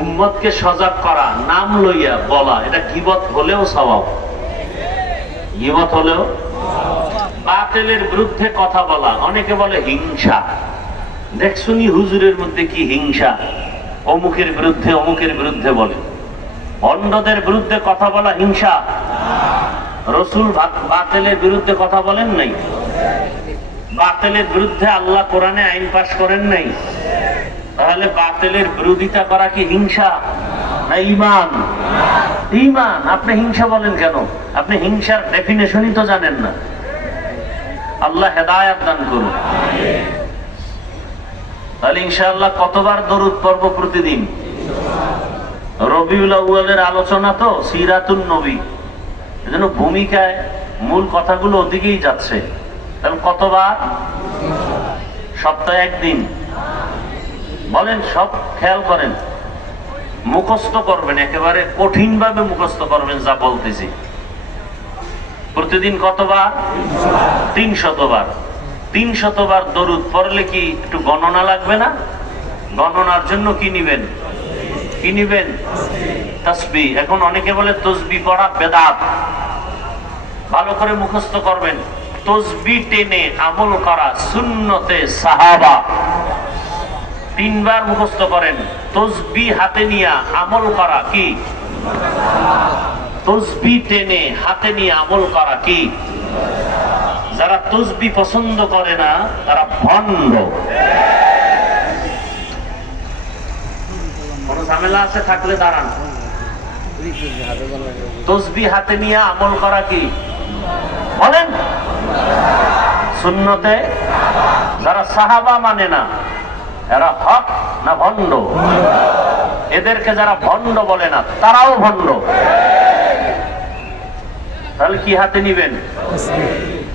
উম্মতকে সজাগ করা, নাম লইয়া বলা, এটা গীবত হলেও সওয়াব। গীবত হলেও। বাতিলের বিরুদ্ধে কথা বলা, অনেকে বলে হিংসা। দেখছুনি হুজুরের মধ্যে কি হিংসা, অমুকের বিরুদ্ধে অমুকের বিরুদ্ধে বলে। অন্ধদের বিরুদ্ধে কথা বলা হিংসা? রসুল বাতিলের বিরুদ্ধে কথা বলেন নাই? বাতিলের বিরুদ্ধে আল্লাহ কোরআনে আইন পাশ করেন নাই? তাহলে বাতিলের বিরোধিতা করা কি হিংসা না ঈমান? ঈমান। আপনি হিংসা বলেন কেন? আপনি হিংসার ডেফিনেশনই তো জানেন না। আল্লাহ হেদায়েত দান করুন। তাহলে ইনশাআল্লাহ কতবার দরুদ পড়ব প্রতিদিন? রবিউল আউয়ালের আলোচনা তো সিরাতুন নবী, এজন্য ভূমিকায় মূল কথাগুলো ওদিকেই যাচ্ছে। তাহলে কতবার? সপ্তাহে একদিন। বলেন, সব খেয়াল করেন, মুখস্থ করবেন, একেবারে কঠিন ভাবে মুখস্থ করবেন যা বলতেছি। প্রতিদিন কতবার? 300 বার। 300 বার দরুদ পড়লে কি একটু গণনা লাগবে না? গণনার জন্য কি নিবেন? কি নিবেন? তাসবিহ। এখন অনেকে বলে তসবিহ পড়া বেদাত। ভালো করে মুখস্থ করবেন, তসবিহ টেনে আমল করা সুন্নতে সাহাবা। 3 বার মুখস্থ করেন, তসবিহ হাতে নিয়ে আমল করা কি? তসবিহ টেনে হাতে নিয়ে আমল করা কি? যারা তসবিহ পছন্দ করে না তারা ভণ্ড। কোন ঝামেলা আছে থাকলে দাঁড়ান। তসবিহ হাতে নিয়ে আমল করা কি? বলেন। সুন্নতে। যারা সাহাবা মানে না এরা হক না ভণ্ড? এদেরকে যারা ভণ্ড বলে না তারাও ভণ্ড। তাহলে কি হাতে নিবেন?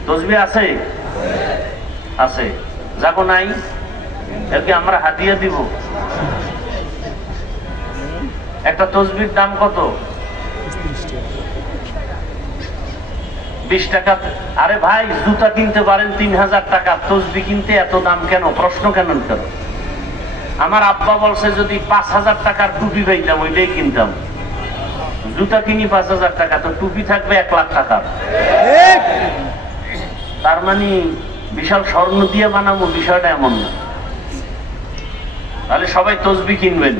তসবিহ আছে? আছে। যাগো নাই, এরকে আমরা হাদিয়া দিব। একটা তসবির দাম কত? 20 টাকা। আরে ভাই, জুতা কিনতে পারেন 3000 টাকা, তসবিহ কিনতে এত দাম কেন? প্রশ্ন কেন? আমার আব্বা বলছে যদি 5000 টাকার টুপি পাইতাম ওইটাই কিনতাম। জুতা কিনি 5000 টাকা, তো টুপি থাকবে 1 লাখ টাকা। তার মানে বিশাল স্বর্ণ দিয়ে বানাবো, বিষয়টা এমন না। তাহলে সবাই তসবিহ কিনবেন,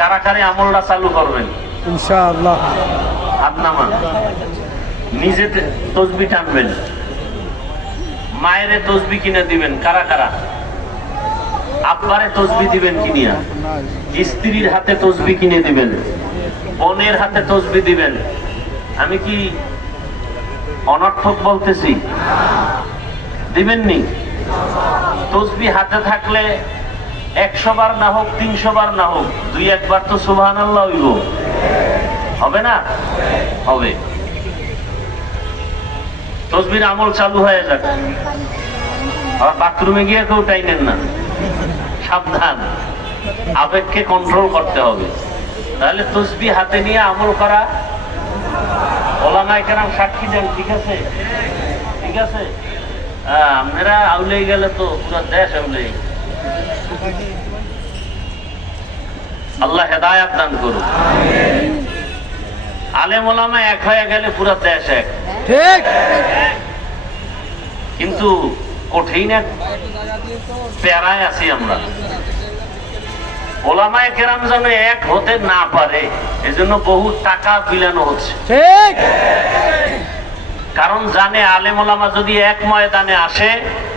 কারাকারি আমলটা চালু করবেন ইনশাআল্লাহ। হাত নামান। নিজে তসবিহ টানবেন, মায়েরে তসবিহ কিনে দিবেন। কারা কারা? আব্বারে তসবিহ দিবেন কিনিয়া, স্ত্রীর হাতে তসবিহ কিনে দিবেন, বোনের হাতে তসবিহ দিবেন। আমি কি অনর্থক বলতেছি? দিবেননি? তসবিহ হাতে থাকলে 100 বার না হোক, 300 বার না হোক, 2-1 বার তো সুবহানাল্লাহ হইব। হবে না? হবে। তসবির আমল চালু হয়ে যাক। আর বাথরুমে গিয়ে কেউ টাইনেন না, সাবধান। আবেগকে কন্ট্রোল করতে হবে। তাহলে তসবিহ হাতে নিয়ে আমল করা ওলামায়ে কেরাম সাক্ষী দেন। ঠিক আছে? ঠিক আছে। আপনারা আউলেই গেলে তো পুরো দেশ আউলেই। আল্লাহ হেদায়েত দান করুন। আলেম ওলামা এক হয়ে গেলে পুরো দেশ এক। ঠিক। কিন্তু কঠিন এক প্যারায় আছি আমরা। ওলামায়ে কেরাম যেন এক হতে না পারে, এজন্য বহু টাকা বিলানো হচ্ছে। ঠিক। কারণ জানে আলেম ওলামা যদি এক ময়দানে আসে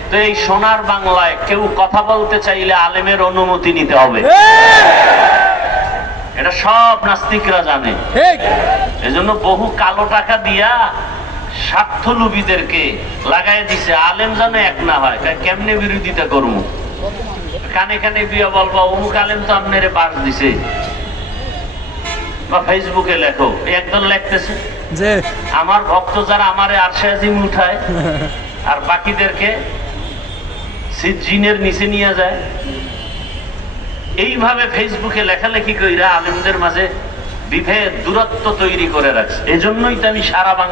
তো এই সোনার বাংলায় কেউ কথা বলতে চাইলে আলেমের অনুমতি নিতে হবে। এটা সব নাস্তিকরা জানে। ঠিক। এজন্য বহু কালো টাকা দিয়া স্বার্থলোভীদেরকে লাগাই দিছে, আলেম যেন এক না হয়। কেমনে বিরোধিতা করবো? কানে কানে দিয়ে বলবো অমুক আলেম তো আপনারে বাস দিছে, বা ফেসবুকে লেখো। একদল লিখতেছে যে আমার ভক্ত যারা আমারে আরশে আজিম উঠায় আর বাকিদেরকে সিজ্জিনের নিচে নিয়ে যায়। এইভাবে ফেসবুকে লেখালেখি কইরা আলেমদের মাঝে বিভেদ, দূরত্ব তৈরি করে রাখছে। এজন্যই তো আমি সারা